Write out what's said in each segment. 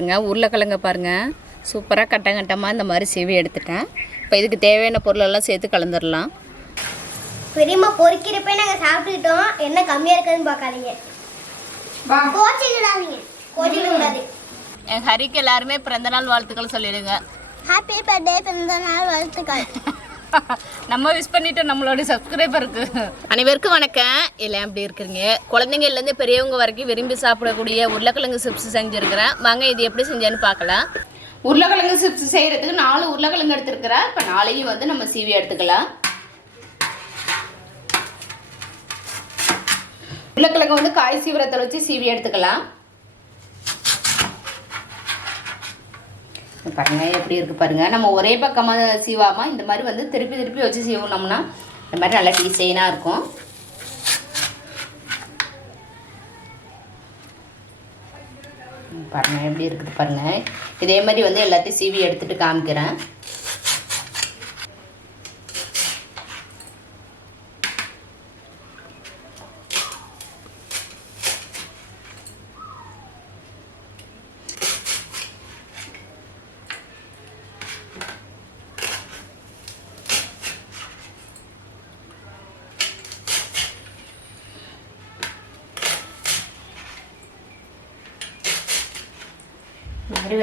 பாருங்க உருளைக்கிழங்க பாருங்க. சூப்பராக கட்டம் கட்டமாக இந்த மாதிரி சீவி எடுத்துட்டேன். இப்போ இதுக்கு தேவையான பொருளெல்லாம் சேர்த்து கலந்துடலாம் பெரியம்மா பொறிக்கிறப்ப நாங்கள் சாப்பிட்டுக்கிட்டோம். என்ன கம்மியாக இருக்குதுன்னு பார்க்காதீங்க. என் ஹரிக்கு எல்லாருமே பிறந்தநாள் வாழ்த்துக்கள் சொல்லிடுங்க. ஹாப்பி பர்த்டே பிறந்த நாள் வாழ்த்துக்கள். நம்ம விஷ் பண்ணிட்டு நம்மளோட சப்ஸ்கிரைபருக்கு அனைவருக்கும் வணக்கம். எல்லாம் எப்படி இருக்கிறீங்க? குழந்தைங்கள்லேருந்து பெரியவங்க வரைக்கும் விரும்பி சாப்பிடக்கூடிய உருளைக்கிழங்கு சிப்ஸ் செஞ்சுருக்கிறேன். வாங்க இது எப்படி செஞ்சேன்னு பார்க்கலாம். உருளைக்கிழங்கு சிப்ஸ் செய்கிறதுக்கு நாலு உருளைக்கிழங்கு எடுத்துருக்கிறேன். இப்போ நாளையும் வந்து நம்ம சீவி எடுத்துக்கலாம். உருளைக்கிழங்கு வந்து காய் சீவிரத்தில் வச்சு சீவி எடுத்துக்கலாம். பாருங்கள் எப்படி இருக்கு பாருங்கள் நம்ம ஒரே பக்கமாக சீவாமா இந்த மாதிரி வந்து திருப்பி திருப்பி வச்சு சீவனோம்னா இந்த மாதிரி நல்லா டிசைனாக இருக்கும். பாருங்கள் எப்படி இருக்குது பாருங்கள் இதே மாதிரி வந்து எல்லாத்தையும் சீவி எடுத்துகிட்டு காமிக்கிறேன்.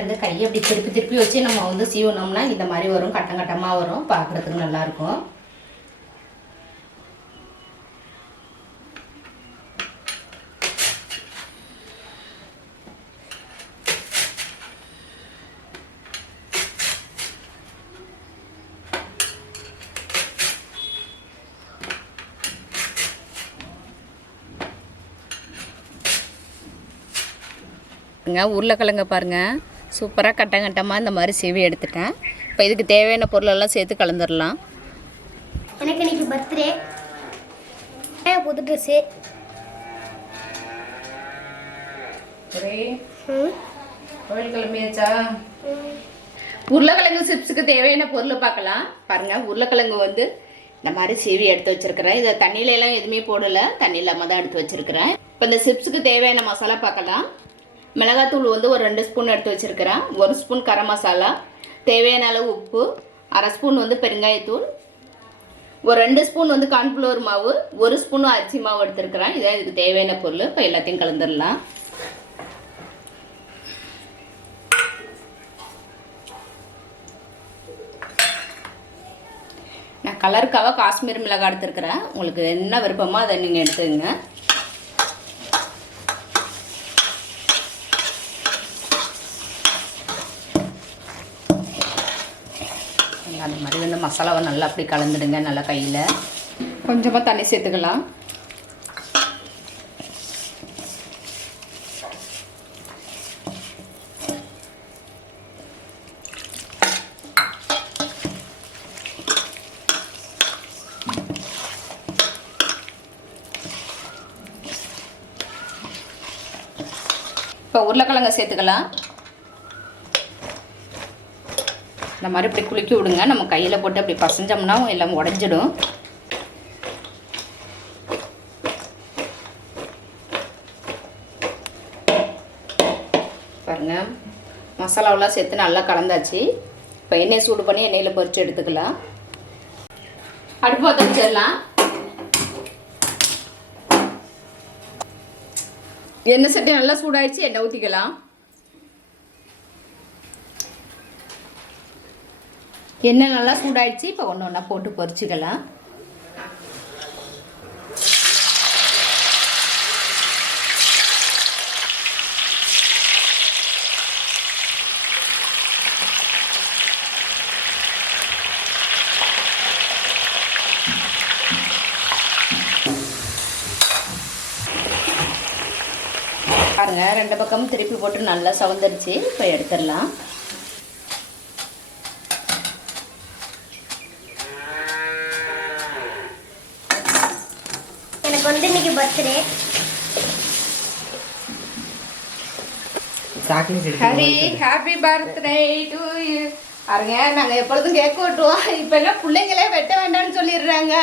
வந்து கையை அப்படி திருப்பி திருப்பி வச்சு நம்ம வந்து சீவனோம்னா இந்த மாதிரி வரும் கட்டம் கட்டமாக வரும். பார்க்குறதுக்கு நல்லாயிருக்கும். பாருங்க உருளைக்கிழங்க பாருங்க. சூப்பராக கட்டம் கட்டமாக இந்த மாதிரி சீவி எடுத்துட்டேன். இப்போ இதுக்கு தேவையான பொருளெல்லாம் சேர்த்து கலந்துடலாம் எனக்கு இன்னைக்கு பர்த்டே புது ட்ரெஸ்ஸு கிளம்பியாச்சா உருளைக்கிழங்கு சிப்ஸுக்கு தேவையான பொருள் பார்க்கலாம். பாருங்க உருளைக்கிழங்கு வந்து இந்த மாதிரி சீவி எடுத்து வச்சிருக்கிறேன். இதை தண்ணியில எல்லாம் எதுவுமே போடலை. தண்ணி இல்லாமல் தான் எடுத்து வச்சிருக்கிறேன். இப்போ இந்த சிப்ஸுக்கு தேவையான மசாலா பார்க்கலாம். மிளகாத்தூள் வந்து ஒரு ரெண்டு ஸ்பூன் எடுத்து வச்சிருக்கிறேன். ஒரு ஸ்பூன் கரம் மசாலா தேவையான அளவு உப்பு அரை ஸ்பூன் வந்து பெருங்காயத்தூள் ஒரு ரெண்டு ஸ்பூன் வந்து கார்ன்ஃப்ளவர் மாவு ஒரு ஸ்பூன் அரிசி மாவு எடுத்துருக்கிறேன். இதான் இதுக்கு தேவையான பொருள் இப்போ எல்லாத்தையும் கலந்துடலாம். நான் கலருக்காக காஷ்மீர் மிளகாய் எடுத்துருக்கிறேன். உங்களுக்கு என்ன விருப்பமோ அதை நீங்கள் எடுத்துக்கங்க அந்த மாதிரி வந்து மசாலாவை நல்லா அப்படி கலந்துடுங்க நல்லா கையில். கொஞ்சமாக தண்ணி சேர்த்துக்கலாம். இப்போ உருளைக்கிழங்க சேர்த்துக்கலாம். இந்த மாதிரி இப்படி குலுக்கி விடுங்க. நம்ம கையில் போட்டு அப்படி பசஞ்சோம்னா எல்லாம் உடஞ்சிடும். பாருங்க. மசாலாவெல்லாம் சேர்த்து நல்லா கலந்தாச்சு. இப்போ எண்ணெய் சூடு பண்ணி எண்ணெயில் பறித்து எடுத்துக்கலாம். அடுப்பு பற்ற வச்சிடலாம். எண்ணெய் சட்டி நல்லா சூடாயிடுச்சு எண்ணெய் ஊற்றிக்கலாம் எண்ணெய் நல்லா சூடாயிடுச்சு. இப்போ ஒன்று ஒன்றா போட்டு பொரிச்சுக்கலாம். பாருங்க ரெண்டு பக்கமும் திருப்பி போட்டு நல்லா சவுந்தரிச்சு இப்போ எடுத்துடலாம் எனக்கு birthday Hari happy birthday to பாருங்க நாங்கள் எப்பொழுதும் கேக் வெட்டுவோம். இப்போ எல்லாம் பிள்ளைங்களே வெட்ட வேண்டாம்னு சொல்லிடுறாங்க.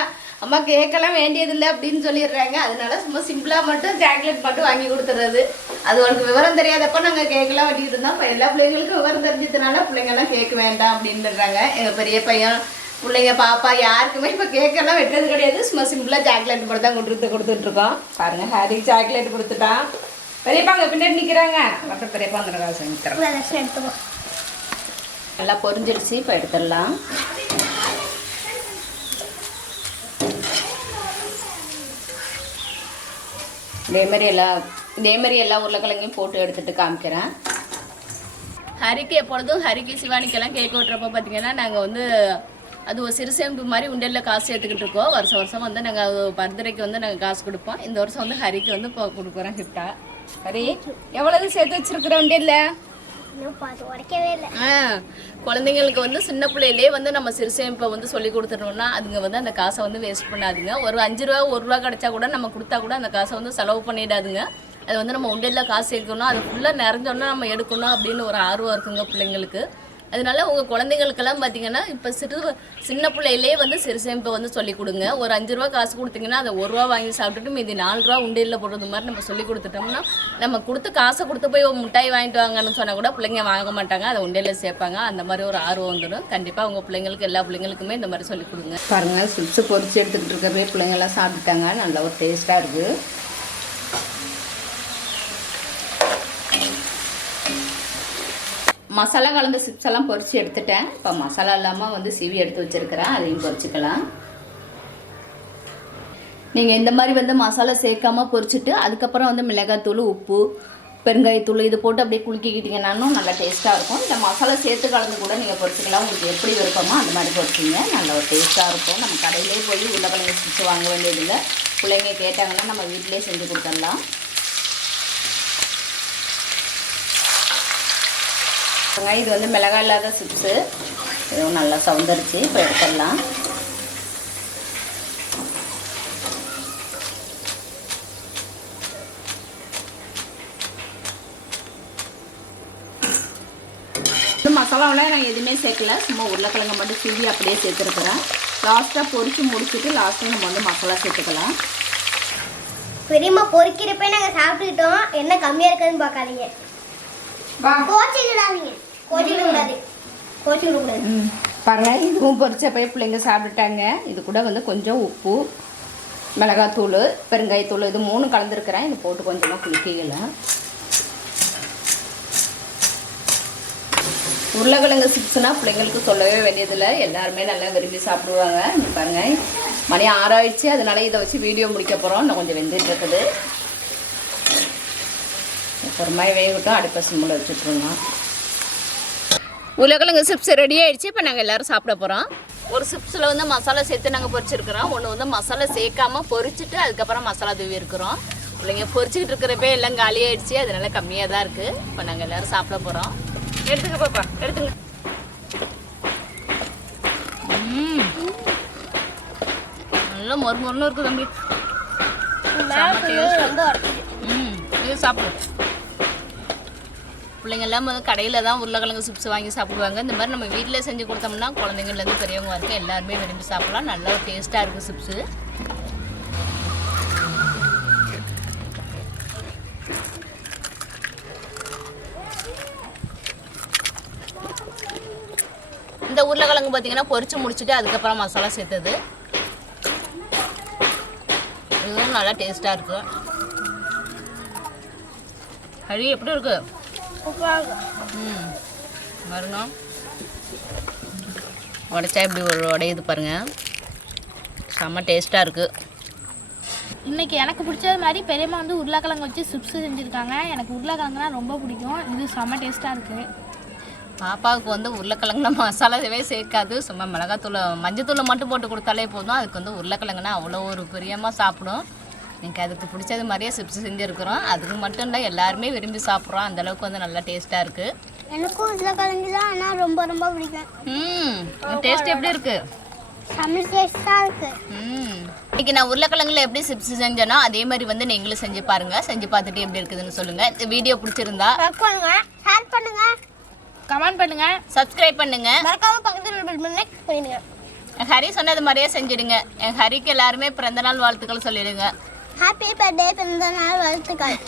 அம்மா கேட்கலாம் வேண்டியதில்லை அப்படின்னு சொல்லிடுறாங்க. அதனால சும்மா சிம்பிளாக மட்டும் சாக்லேட் மட்டும் வாங்கி கொடுத்துறது. அது உனக்கு விவரம் தெரியாதப்ப நாங்கள் கேட்கலாம் வெட்டிட்டு இருந்தோம். இப்போ எல்லா பிள்ளைங்களுக்கும் விவரம் தெரிஞ்சதுனால பிள்ளைங்கெல்லாம் கேட்க வேண்டாம் அப்படின்னுறாங்க எங்கள் பெரிய பையன் பிள்ளைங்க பாப்பா யாருக்குமே இப்போ கேக்கெல்லாம் வெட்டுறது கிடையாது. சும்மா சிம்பிளாக சாக்லேட் மட்டும் தான் கொடுத்து கொடுத்துட்ருக்கோம் பாருங்க ஹாரி சாக்லேட் கொடுத்துட்டான். பெரியப்பாங்க பின்னாடி நிற்கிறாங்க மற்ற பெரியப்பா அந்த காசு எடுத்துக்கோ. நல்லா பொரிஞ்சிடுச்சு இப்போ எடுத்துடலாம். இதே மாதிரி எல்லா இதே மாதிரி எல்லா உருளைக்கிழங்கையும் போட்டு எடுத்துட்டு காமிக்கிறேன். ஹரிக்கு எப்பொழுதும் ஹரிக்கு சிவானிக்கெல்லாம் கேக் வெட்டுறப்ப பார்த்தீங்கன்னா நாங்கள் வந்து அது ஒரு சிறு சேமிப்பு மாதிரி உண்டலில் காசு சேர்த்துக்கிட்டு இருக்கோம். வருஷம் வருஷம் வந்து நாங்கள் பர்த்டேக்கு வந்து நாங்கள் காசு கொடுப்போம். இந்த வருஷம் வந்து ஹரிக்கு வந்து இப்போ கொடுக்குறோம் கிஃப்டாக ஹரி எவ்வளவு சேர்த்து வச்சிருக்கிறோம் உண்டியல்ல? குழந்தைங்களுக்கு வந்து சின்ன பிள்ளையிலே வந்து நம்ம சிறுசேமிப்பை வந்து சொல்லி கொடுத்துட்டோம்னா அதுங்க வந்து அந்த காசை வந்து வேஸ்ட் பண்ணாதுங்க. ஒரு அஞ்சு ரூபா ஒரு ரூபா கிடைச்சா கூட நம்ம கொடுத்தா கூட அந்த காசை வந்து செலவு பண்ணிடாதுங்க. அது வந்து நம்ம உண்டியலில் காசு சேர்க்கணும் அது ஃபுல்லாக நிறைஞ்சோன்னா நம்ம எடுக்கணும் அப்படின்னு ஒரு ஆர்வம் இருக்குங்க பிள்ளைங்களுக்கு. அதனால உங்கள் குழந்தைங்களுக்கெல்லாம் பார்த்தீங்கன்னா இப்போ சிறு சின்ன பிள்ளையிலே வந்து சிறுசேமிப்பை வந்து சொல்லி கொடுங்க. ஒரு அஞ்சு ரூபா காசு கொடுத்தீங்கன்னா அதை ஒரு ரூபா வாங்கி சாப்பிட்டுட்டு மீதி நாலு ரூபா உண்டையில் போடுறது மாதிரி நம்ம சொல்லி கொடுத்துட்டோம்னா நம்ம கொடுத்து காசை கொடுத்து போய் மிட்டாய் வாங்கிட்டு வாங்கன்னு சொன்னால் கூட பிள்ளைங்க வாங்க மாட்டாங்க. அதை உண்டையில் சேர்ப்பாங்க. அந்த மாதிரி ஒரு ஆர்வம் வந்துடும். கண்டிப்பாக உங்கள் பிள்ளைங்களுக்கு எல்லா பிள்ளைங்களுக்குமே இந்த மாதிரி சொல்லி கொடுங்க. பாருங்கள் சிப்ஸ் பொறிச்சு எடுத்துக்கிட்டு இருக்கவே பிள்ளைங்கள்லாம் சாப்பிட்டுட்டாங்க. நல்ல ஒரு டேஸ்ட்டாக இருக்குது மசாலா கலந்த சிப்ஸ் எல்லாம் பொறிச்சு எடுத்துட்டேன். இப்போ மசாலா இல்லாமல் வந்து சீவி எடுத்து வச்சிருக்கிறேன். அதையும் பொரிச்சுக்கலாம் நீங்கள் இந்த மாதிரி வந்து மசாலா சேர்க்காம பொரிச்சிட்டு அதுக்கப்புறம் வந்து மிளகாத்தூள் உப்பு பெருங்காயத்தூள் இது போட்டு அப்படியே குலுக்கிக்கிட்டிங்கனாலும் நல்லா டேஸ்ட்டாக இருக்கும். இந்த மசாலா சேர்த்து கலந்து கூட நீங்கள் பொரிச்சிக்கலாம் உங்களுக்கு எப்படி விருப்பமோ அந்த மாதிரி பொறிச்சிங்க. நல்ல ஒரு டேஸ்ட்டாக இருக்கும். நம்ம கடையிலே போய் உருளைக்கிழங்கு சிப்ஸ் வாங்க வேண்டியதில்லை. பிள்ளைங்க கேட்டாங்கன்னா நம்ம வீட்டிலே செஞ்சு கொடுத்துடலாம். இது வந்து மிளகாய் இல்லாத சிப்ஸு இதுவும் நல்லா சவுந்தரிச்சு இப்போ எடுத்துடலாம். மசாலாவில் நான் எதுவுமே சேர்க்கல. சும்மா உருளைக்கிழங்கு மட்டும் சீவி அப்படியே சேர்த்துருக்குறேன். லாஸ்ட்டாக பொறிச்சு முடிச்சுட்டு லாஸ்ட்டாக நம்ம வந்து மசாலா சேர்த்துக்கலாம். பெரியம்மா பொறிக்கிறப்ப நாங்கள் சாப்பிட்டுக்கிட்டோம். என்ன கம்மியாக இருக்குதுன்னு பார்க்காதீங்க. பாருங்கள் இதுவும் போய் பிள்ளைங்க சாப்பிட்டுட்டாங்க இது கூட வந்து கொஞ்சம் உப்பு மிளகாத்தூள் பெருங்காயத்தூள் இது மூணு கலந்துருக்கிறேன் இது போட்டு கொஞ்சமாக குளிக்கலாம் உருளைக்கிழங்கு சிப்ஸ்னால் பிள்ளைங்களுக்கு சொல்லவே வேண்டியதில்லை எல்லாருமே நல்லா விரும்பி சாப்பிடுவாங்க இங்க பாருங்க மணி ஆறாயிடுச்சு அதனால இதை வச்சு வீடியோ முடிக்க போகிறோம் இன்னும் கொஞ்சம் வெந்துட்டு இருக்குது ஒரு மாதிரி வேகட்டும் அடுப்பை சிம்மில் வச்சுட்ருங்க உருளைக்கிழங்கு சிப்ஸ் ரெடி ஆயிடுச்சு. இப்போ நாங்கள் எல்லாரும் சாப்பிட போகிறோம் ஒரு சிப்ஸில் வந்து மசாலா சேர்த்து நாங்கள் பொரிச்சிருக்கிறோம். ஒன்று வந்து மசாலா சேர்க்காம பொரிச்சிட்டு அதுக்கப்புறம் மசாலா தூவி இருக்கிறோம். பிள்ளைங்க பொரிச்சிக்கிட்டு இருக்கிறப்பே எல்லாம் காலி ஆயிடுச்சு. அதனால கம்மியாக தான் இருக்குது இப்போ நாங்கள் எல்லாரும் சாப்பிட போகிறோம் எடுத்துக்க பாப்பா. எடுத்துங்க. நல்லா மொறு மொறுன்னு இருக்குது தம்பி. ம். இது சாப்பிடு. பிள்ளைங்க எல்லாம் வந்து கடையில் தான் உருளைக்கிழங்கு சிப்ஸ் வாங்கி சாப்பிடுவாங்க. இந்த மாதிரி நம்ம வீட்டில் செஞ்சு கொடுத்தோம்னா குழந்தைங்கள்லேருந்து பெரியவங்க வரைக்கும் எல்லாருமே விரும்பி சாப்பிடலாம். நல்ல ஒரு டேஸ்ட்டாக இருக்குது சிப்ஸு இந்த உருளைக்கிழங்கு பார்த்தீங்கன்னா பொரிச்சு முடிச்சுட்டு அதுக்கப்புறம் மசாலா சேர்த்தது. இதுவும் நல்லா டேஸ்ட்டாக இருக்கும். ஹரி எப்படி இருக்குது வரணும். உடைச்சா இப்படி ஒரு உடையுது பாருங்க. செம்ம டேஸ்ட்டாக இருக்குது இன்னைக்கு எனக்கு பிடிச்சது மாதிரி பெரியம்மா வந்து உருளைக்கிழங்கு வச்சு சிப்ஸ் செஞ்சுருக்காங்க. எனக்கு உருளைக்கிழங்குனா ரொம்ப பிடிக்கும். இது செம்ம டேஸ்ட்டாக இருக்குது பாப்பாவுக்கு வந்து உருளைக்கிழங்குல மசாலாவே சேர்க்காது. சும்மா மிளகாத்தூள் மஞ்சத்தூளை மட்டும் போட்டு கொடுத்தாலே போதும். அதுக்கு வந்து உருளைக்கிழங்குனா அவ்வளோ ஒரு பிரியமாக சாப்பிடும். எனக்கு அதுக்கு பிடிச்சது மாதிரியே சிப்ஸ் செஞ்சுருக்குறோம். அதுக்கு மட்டும் இல்லை எல்லாருமே விரும்பி சாப்பிட்றோம். அந்தளவுக்கு வந்து நல்லா டேஸ்ட்டாக இருக்குது எனக்கும் உருளைக்கிழங்கு தான் ஆனால் ரொம்ப ரொம்ப பிடிக்கும். ம் டேஸ்ட் எப்படி இருக்குது தமிழ் டேஸ்ட்டாக இருக்கு. ம். இன்னைக்கு நான் உருளைக்கிழங்குல எப்படி சிப்ஸ் செஞ்சேனோ அதே மாதிரி வந்து நீங்களும் செஞ்சு பாருங்க. செஞ்சு பார்த்துட்டு எப்படி இருக்குதுன்னு சொல்லுங்க. இந்த வீடியோ பிடிச்சிருந்தா லைக் பண்ணுங்க ஷேர் பண்ணுங்க. கமெண்ட் பண்ணுங்கள் சப்ஸ்கிரைப் பண்ணுங்க. மறக்காம பக்கத்தில் பெல் பண்ணி பண்ணிடுங்க. ஹரி சொன்னது மாதிரியே செஞ்சிடுங்க. என் ஹரிக்கு எல்லாருமே பிறந்தநாள் வாழ்த்துக்கள் சொல்லிடுங்க. ஹாப்பி பர்த்டே பிறந்த நாள் வாழ்த்துக்கள்.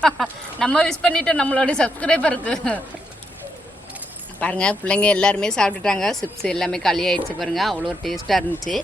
நம்ம விஷ் பண்ணிட்டு நம்மளோட சப்ஸ்கிரைபருக்கு பாருங்க பிள்ளைங்க எல்லாருமே சாப்பிட்டுட்டாங்க. சிப்ஸ் எல்லாமே காலி ஆயிடுச்சு பாருங்க அவ்வளோ டேஸ்ட்டாக இருந்துச்சு.